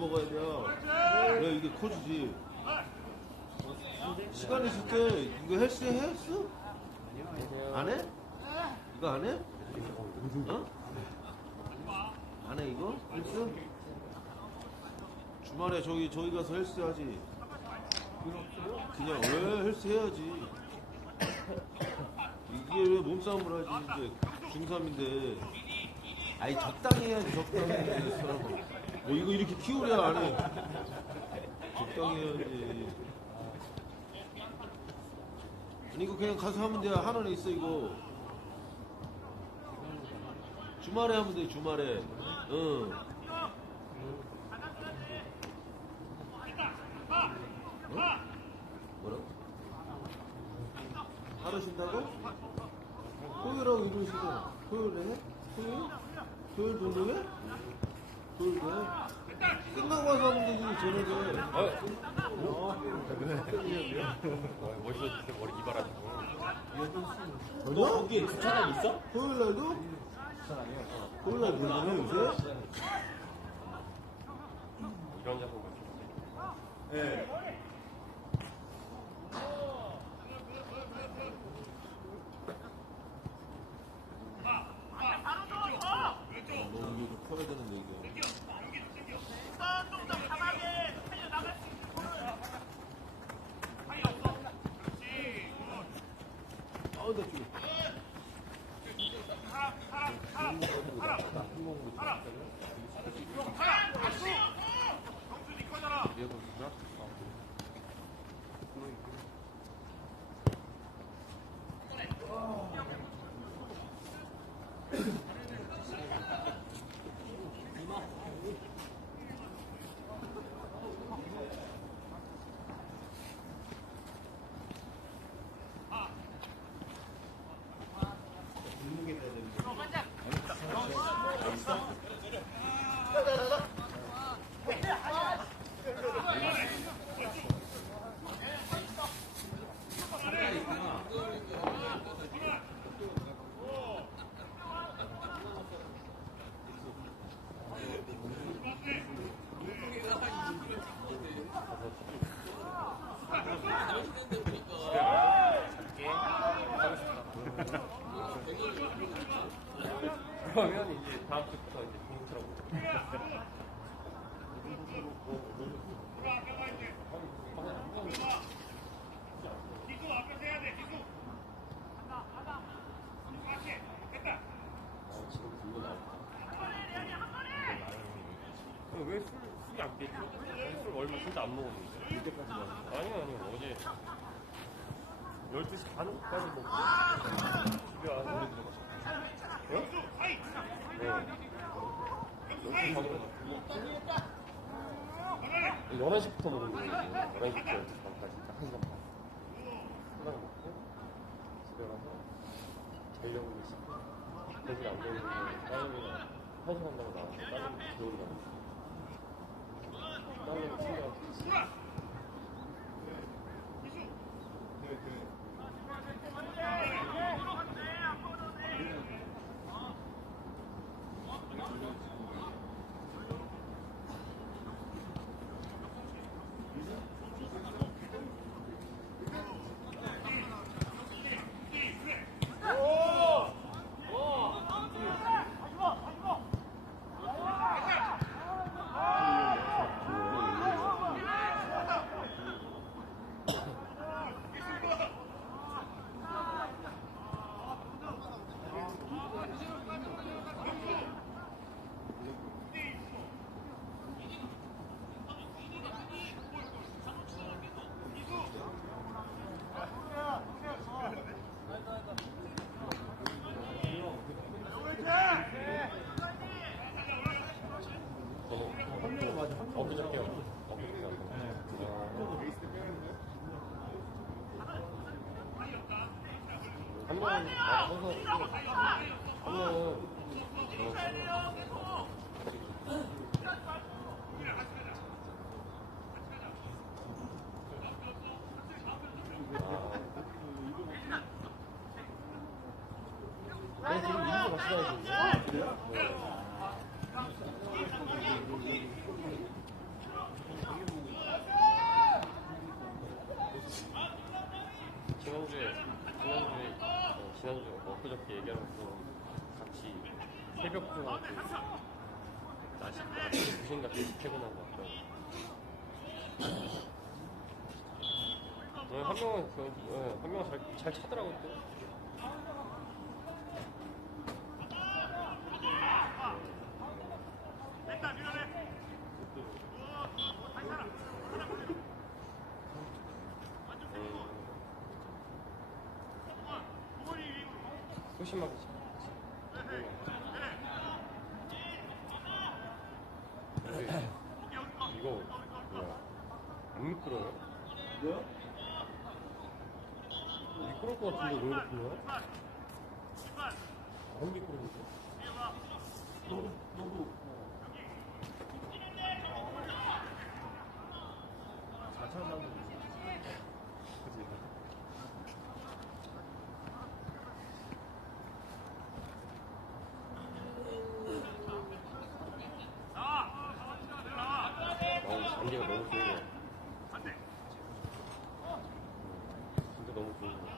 먹어야 돼. 그래 이게 코지지. 시간 있을 때 이거 헬스 해? 헬스? 안 해? 이거 안 해? 어? 안 해 이거? 헬스? 주말에 저기 저기 가서 헬스 하지. 그냥 왜 헬스 해야지. 이게 왜 몸싸움을 하지 이제 중3인데 아니 적당히 해야지 적당히 이거 이렇게 키우려 안 해. 적당히 해야지. 아니 이거 그냥 가서 하면 돼. 하나는 있어 이거. 주말에 하면 돼 주말에. 응. 어? 뭐라고? 하루 쉰다고? 토요일하고 일요일 쉬잖아. 토요일에 해? 토요일? 토요일 해? 멋있어 진짜 머리 이발하시고 전혀? 거기에 주차장 있어? 토요일 날도? 토요일 날 운동해, 요새? 이런 작업 같은 예. Stop. 술 얼마 진짜 안 먹었는데 이때까지 아니요 아니요 어제 12시 반까지 먹고 집에 와서 노래 들어갔어 어? 네. 11시부터 먹은 거예요. 11시부터 12시 반까지 딱 1시간 반. 수당 먹고, 집에 가서 자려고 있었고, 대신 안 되는 거 따님이랑 1시간 정도 나와서 따님 배우러 다녔어요. 따님 한 명은 나가서 한 명은 네, 지금 이거 가야지. 새벽부터 가고 낮에 낮에 2시인가 3시 퇴근하고 왔다 네, 한 명은 그, 네, 한 명은 잘, 잘 차더라고 또 소심하게 근데 이거 뭐야 안 미끄러워요? 뭐야? 미끄러울 것 같은데 왜 이렇게 그지 어, 좋은 거야 진짜 너무 좋은 거야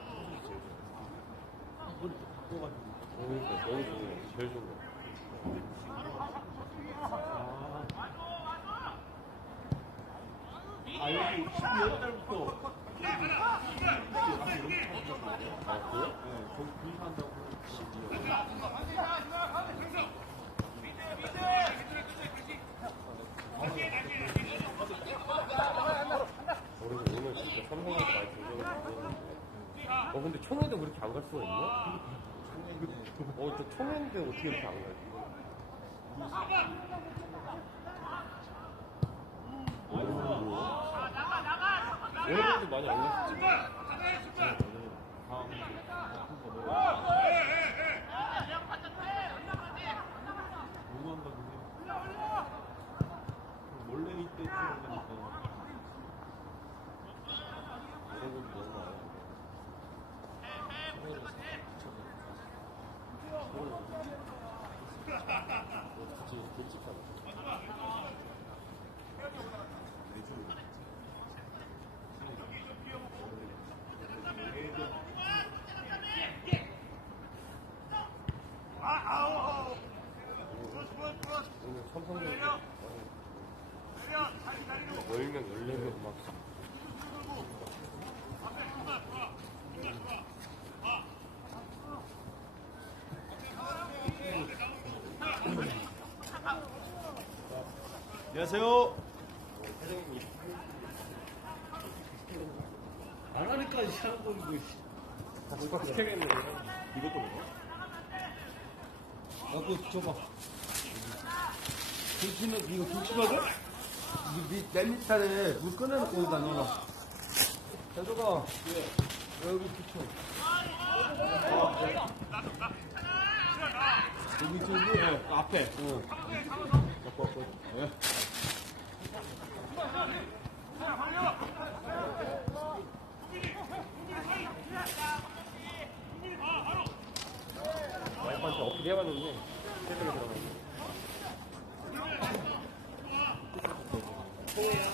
어, 그러니까 너무 좋은 거야 제일 좋은 거야 아 여기 12월달부터 아 그래? 네, 거기 구입한다고 12월 우리 오늘 진짜 삼성에서 많이 도전을 어 근데 총회도 그렇게 안 갈 수가 있나? 어, 저 총회인데 어떻게 이렇게 안 가지? 얘네들도 많이 안. 너무한 건데 원래 이때 들어가니까 얘네들도 너무 많아. 굵직하다. 오늘 삼성도 열명 열네 막 안녕하세요 사장님이 안 하니까 하는 거 이거 시켜야겠네. 이것도 먹어? 아, 그거 줘봐. 김치는, 이거 김치거든? 이거 밑, 맨 밑살에 물 꺼내놓고 여기다 넣어놔. 대도가, 예. 여기 붙여. 여기 저기, 예, 앞에. 응. 갖고 왔고. 예. 와이프한테 어필 해봤는데 세대로 들어가네. 통해야,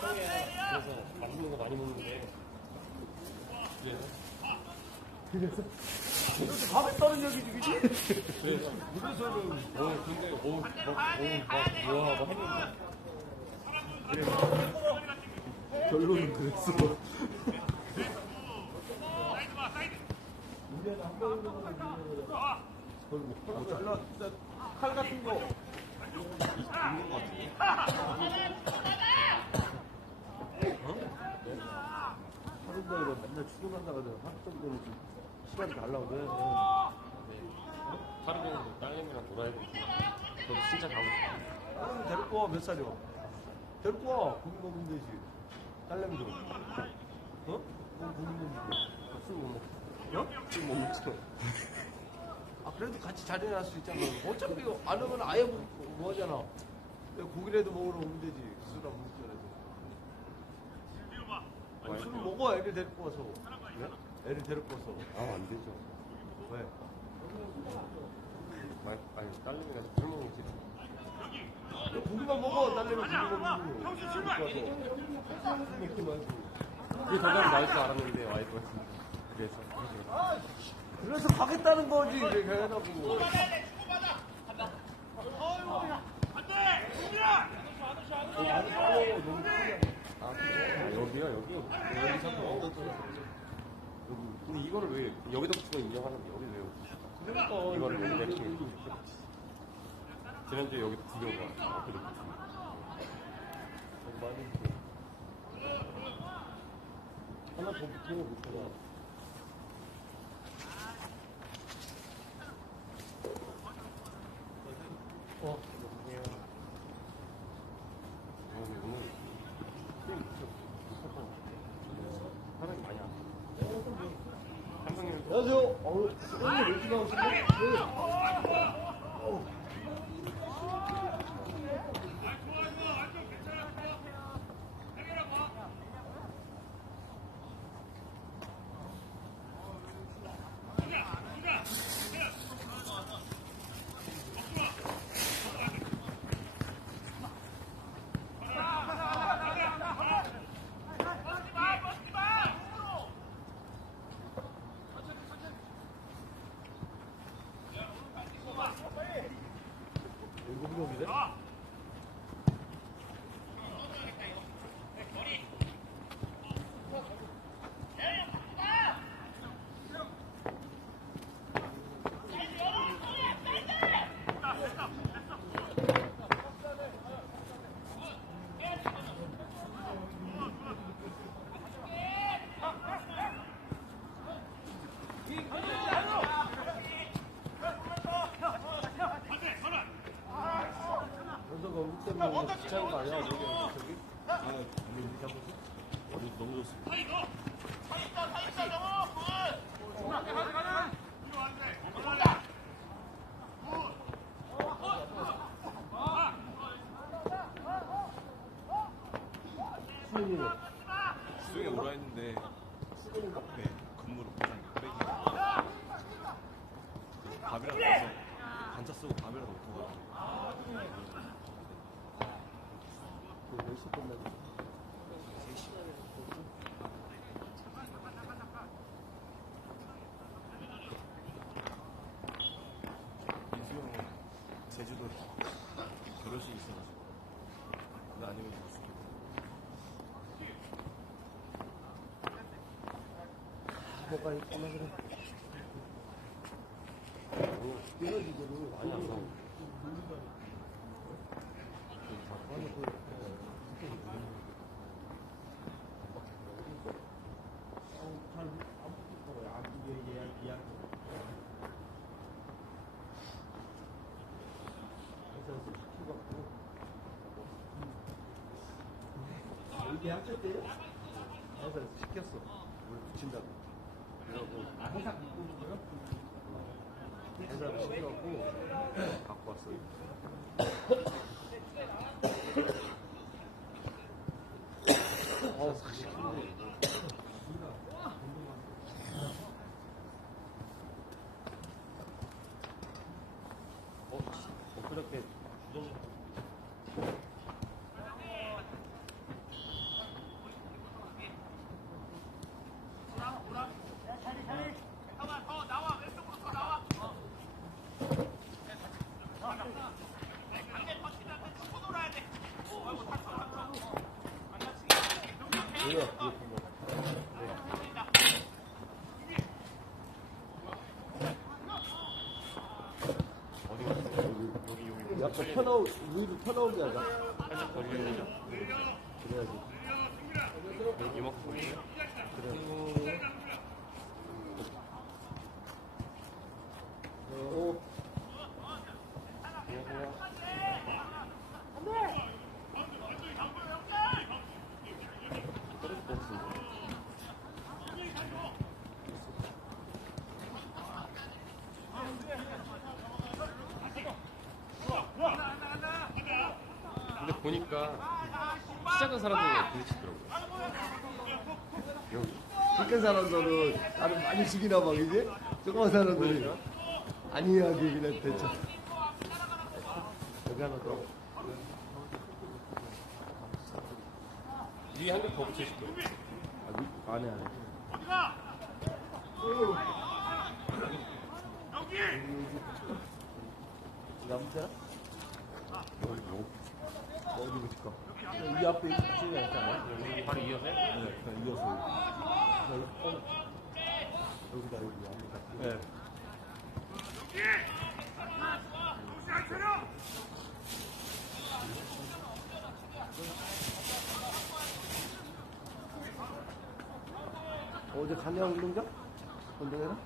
통해야. 그래서 맛있는 거 많이 먹는데. 그래서? 이렇게 밥에 떠는 얘기지, 그지? 그래서. 그래서는, 어, 근데, 오, 뭐, 오, 막, 우와, 막 했는데. 결론은 그랬어. 뭐 잘라, 진짜 칼 같은 거 있는 것 같은데? 하루 종일 맨날 출근한다가 내가 하루 정도는 좀 시간이 달라고 하루 종일 딸내미랑 놀아야 되는데. 저도 진짜 가고 싶어. 그래. 데리고 와, 몇 살이야? 데리고 와, 고기 먹으면 되지. 딸내미도. 어? 뭐 고기 먹으면 돼. 술못 먹어. 어? 술못 먹어. 아, 그래도 같이 자리할 수 있잖아. 어차피 안 오면 아예 뭐, 뭐 하잖아. 고기라도 먹으러 오면 되지. 술안. 아니, 술을 먹어, 애를 데리고 와서. 애를 데리고 와서. 아, 안 되죠. 왜? 말, 아니, 딸내미가 술 먹는지. 너 고기만 먹어, 딸내미 고기 먹는 거. 데리고 와서. 술 먹지 말고. 나은 나을 줄 알았는데, 와이프가. 그래서. 그래서 가겠다는 거지, 이렇게 해놓고. 아, 여기야, 여기. 여기 자꾸 여기. 근데 이거를 왜, 여기다 붙이고 인정하는데, 여기 왜 붙이고. 그러니까 이거를 왜 이렇게? 지난주에 여기 두개 온 거야. 앞에도 붙이고. 많이. 하나 더 붙이면 붙여. 어, 여보세요. 오늘, 오늘, 게임 붙여. 붙였어. 사람이 많이 안 와. 한성님 안녕하세요. 어우, 오늘 왜 이렇게 나오시네? 일곱 명이네? 귀찮은 거 아니야? 우리 저기? 아, 우리 우리 잡았어? 어디 너무 좋습니다. 수현이는 수영에 오라 했는데 네 근무로 그냥 빼기 밥이라도 먹어서 반차 쓰고 밥이라도 먹고 가 몇 시 끝나지? 민수 형은 제주도 결혼식 있어가지고 나 아니면 텐데 뭐가 있구나 그래. 뛰어지기를 많이 안 나오고. 이게 학교 때요? 회사에서 시켰어. 우리 붙인다고. 그러고 회사 회사를 시켜갖고 갖고 왔어요. ဖလုံးလူဖလုံးပြန်တာ 보니까 키 작은 사람들이 부딪히더라고요. 여기. 키큰 사람들은 나를 많이 죽이나 봐, 그지? 조그만 사람들이. 아니야, 그게 그냥 대체. 여기 하나 더. 위에 한개더 붙이실 거예요. 아, 위, 안에, 안에. 남자? 어디 붙일까? 이 앞에 있잖아요. 바로 이어서? 네, 그냥 이어서. 여기다, 여기 앞에다. 네. 어제 간양 운동장? 운동회나?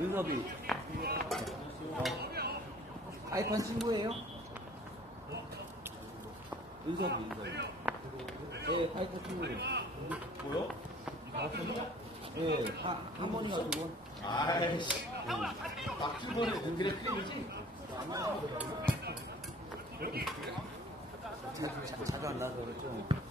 윤섭이 가입한 친구예요? 윤섭이 윤섭이 예 가입한 친구예요 뭐요? 예 하, 할머니가 두고 아이씨. 막주머니 공기래 크림이지? 자주 안 나서 그랬죠?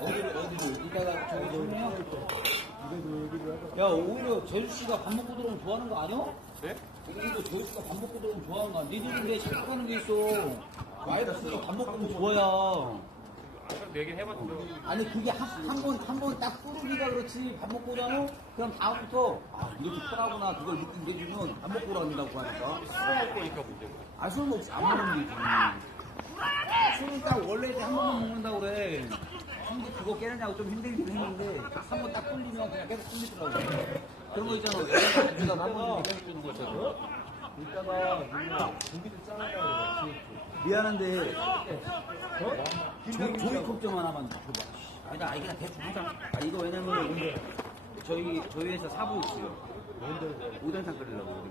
어디를 어디를 이따가 저기 좀 해요 야 오히려 재수 씨가 밥 먹고 들어오면 좋아하는 거 아니야? 네? 오히려 재수 씨가 밥 먹고 들어오면 좋아하는 거 아니야? 니들인데 착각하는 게 있어 와이프가 밥 먹고 오면 좋아야 아까 얘기는 해봤죠. 아니 그게 한 한 번 한 번딱 뿌리기가 그렇지 밥 먹고 자면 그럼 다음부터 아 이렇게 편하구나 그걸 느낀 게 주면 밥 먹고 라는다고 하니까 술 먹고 오니까 문제고. 아술 먹지 안 먹는 거지 술은 딱 원래 이제 한 번만 먹는다고 그래 근데 그거 깨느냐고 좀 힘들긴 했는데 한 번 딱 뚫리면 그냥 계속 뚫리더라고 그런 거 있잖아. 내가 한번 계속 주는 것처럼 이따가 고기를 짜놔야 돼. 미안한데 조, 종이컵 하나만 줘봐. 아니 그냥 대충 하자. 아 이거 왜냐면 저희 저희 회사 사부 있어요. 오뎅탕 끓이려고.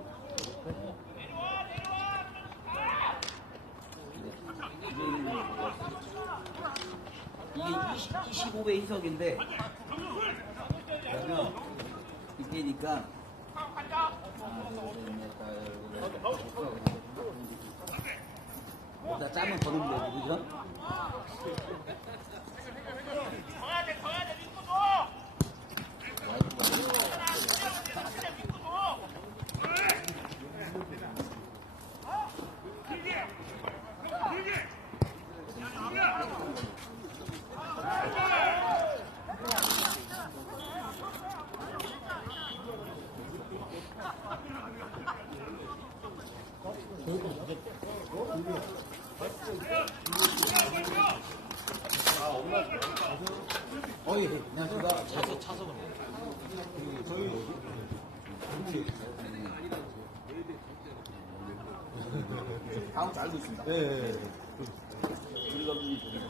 이게 20, 25배 희석인데 그러면 이때니까. 나 짜면 더 넣으면 되지 그죠? 어이 그냥 제가 차서 차서 다음 주 알고 있습니다. 네, 네 보내는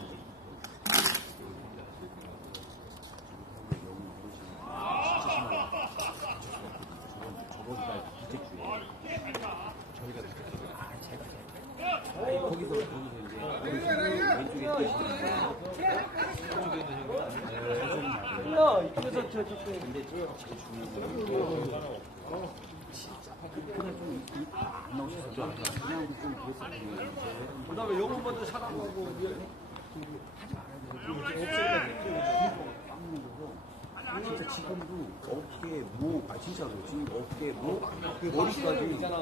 저번달 이제 주에 저희가 아니 거기서 거기서 이제 우리 왼쪽에 야, 이쪽에서 저, 저, 근데 제일 중요한 건 그냥 좀안 나오셔서 그냥 좀 그랬어요. 그 다음에 요금 먼저 사랑하고, 진짜 지금도 어깨, 목, 아 진짜로 지금 어깨, 목, 머리까지 있잖아.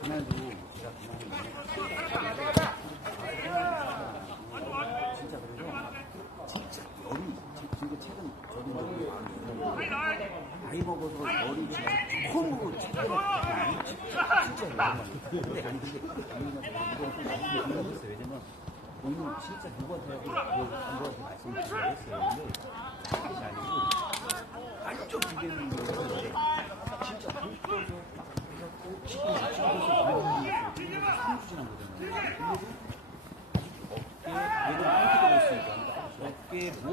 그날도 제가 그날에 진짜 그래서 진짜 머리 지- 지금 최근 저는 저기 나이 먹어서 머리 진짜 처음으로 진짜 진짜 진짜 근데 아니 근데. 왜냐면 오늘 진짜 누구한테 하고 누구한테 말씀을 드렸어요. 근데 그게 아니고 완전 비대는 거였는데 진짜 한 번도 해갖고 지금 지금에서 많이 했어요. 3주 지난 거잖아요. 근데도 어깨, 얘는 한쪽으로 있으니까 어깨, 목,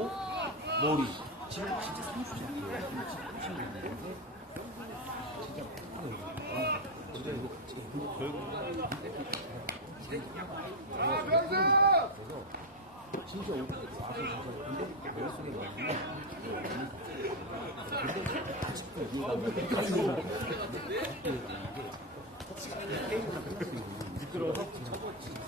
머리. 지금 진짜 3주 지난 거예요. 근데 지금 하시는 건데 진짜 아파요. 진짜 이거 진짜 이거 그래서 진짜 와서 진짜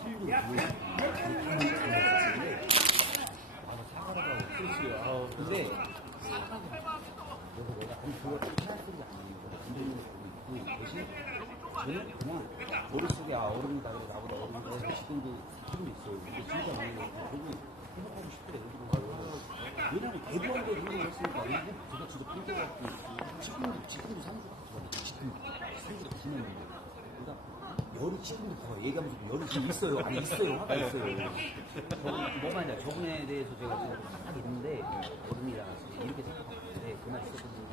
근데 머릿속에 아 어른이다 그래 나보다 어른이다 지금도 조금 있어요. 근데 진짜 많이 저기 생각하고. 그래서 왜냐면 그런 거 했으니까 이거 제가 진짜 punkt해갖고 지금도 지금도 상주가 같아요. 지금 상주가 지났는데 그러니까 열이 지금도 봐요. 얘기하면서 열이 지금 있어요. 아니 있어요. 화가 있어요. 저분 뭐 말이냐 저분에 대해서 제가 지금 딱 있는데 어른이라 이렇게 생각하는데 그날 있었던 분이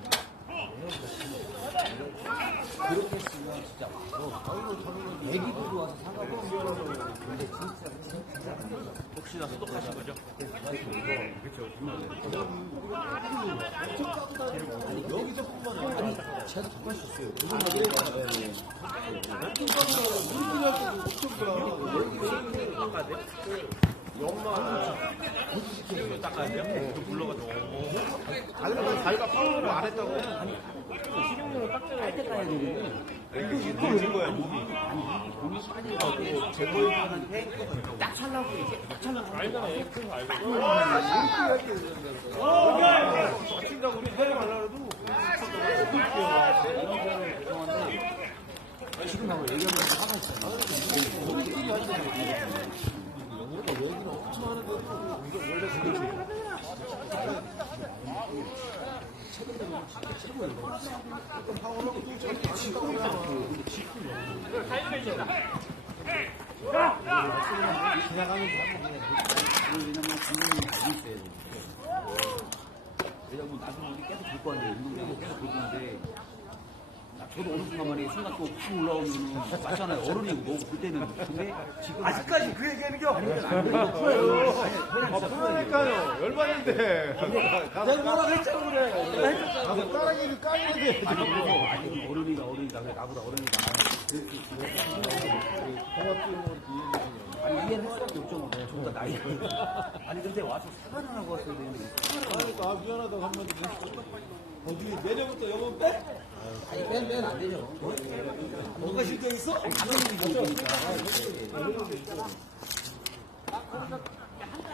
헤어지다 치는 그렇게 했으면 진짜 와서 애기들도 와서 사과를 했어요. 근데 진짜 진짜 안 돼요. 혹시나 소독하신 거죠? 여기서뿐만 아니라 아니 제가 더 했었어요. 무슨 얘기를 닦아야 돼요? 좀 불러가지고. 자기가 자기가 파울을 안 했다고 해. 할 때까지 되는데 이거 모르는 거야 몸이. 아니 본인 빠지고 제보인한테 딱 찰라고 이제 딱 찰라고 알잖아요. 다친다고 우리 해야 말라 그래도 지금 나고 얘기하면서 화가 있잖아요. 우리끼리 하잖아. 우리가 얘기는 엄청 하는데 이거 원래 그거지. 파울하고 또 저렇게 치고 저도 어느 순간 말이에요. 순간 또 확 올라오면 맞잖아요. 어른이고 뭐고 그때는 근데 지금 아직까지 그 얘기하는 게 없네. 안 돼요. 그러니까요. 열받는데. 내가 뭐라 했잖아, 그래. 까라기 까야 돼. 아니 그래서 아니 어른이가 어른이다 그래 나보다 어른이다. 할 수밖에 없죠. 저보다 나이가. 아니 근데 와서 사과를 하고 왔어야 되는데 그러니까 아, 미안하다고 했어. 어디 내년부터 영어 빼? 아니 빼면 빼면 안 되죠. 뭔가 신경 있어? 아니 가정이 보니까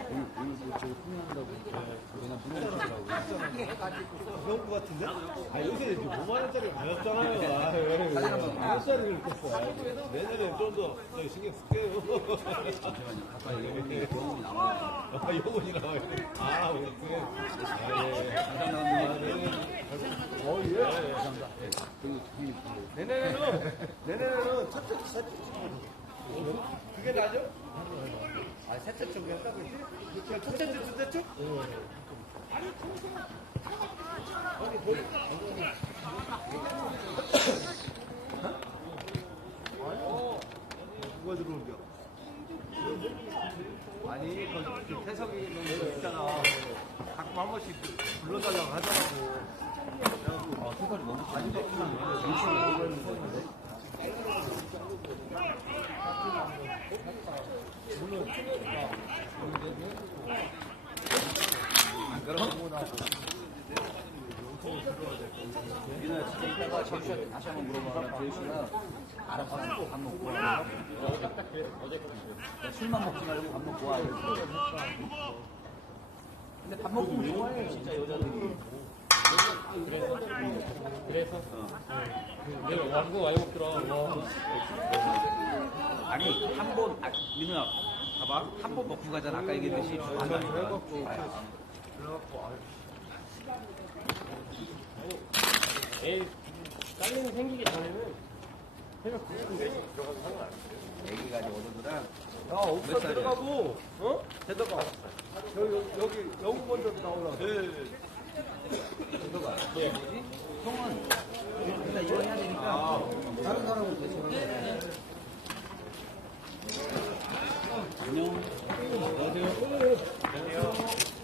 오늘 오늘 저 후회한다고 그냥 부르더라고. 배울 것 같은데? 아, 요새 이렇게 5만 원짜리 가볍잖아요. 아, 왜, 왜, 몇 원짜리를 뺐어. 내년에 좀더 신경 쓸게요. 가까이 여기 경험이 나와요. 아, 나와야 돼. 아, 왜, 그래. 아, 예. 감사합니다. 어, 예. 그리고 내년에는, 내년에는 첫째, 셋째 주 그게 나죠? 아, 셋째 주 그냥 따고 있지? 그냥 첫째 주, 둘째 주? 누가 들어온겨? 아니, 그, 그 태석이는 거 있잖아. 가끔 한 번씩 불러달라고 하더라고. 아, 색깔이 너무 많이 좋구나. 물어봐라. 재우 씨가 알아서 밥 먹고 와. 술만 먹지 말고 밥 먹고 와. 근데 밥 먹으면 좋아해요 진짜 여자들이. 내가 왕고 많이 먹더라. 와. 아니 한 번 아, 민우야 봐봐 한 번 먹고 가잖아 아까 얘기했듯이 안 가니까 에이, 딸내미 생기기 전에는 새벽 9시 4시 들어가서 상관 어른들아. 야, 옥사 들어가고, 어? 대덕아. 여기, 여기, 영국 먼저 나오려고. 그거가 예. 뭐지? 형은 일단 이걸 해야 되니까 다른 사람은 계속 하는 거야. 안녕. 안녕하세요. 안녕하세요.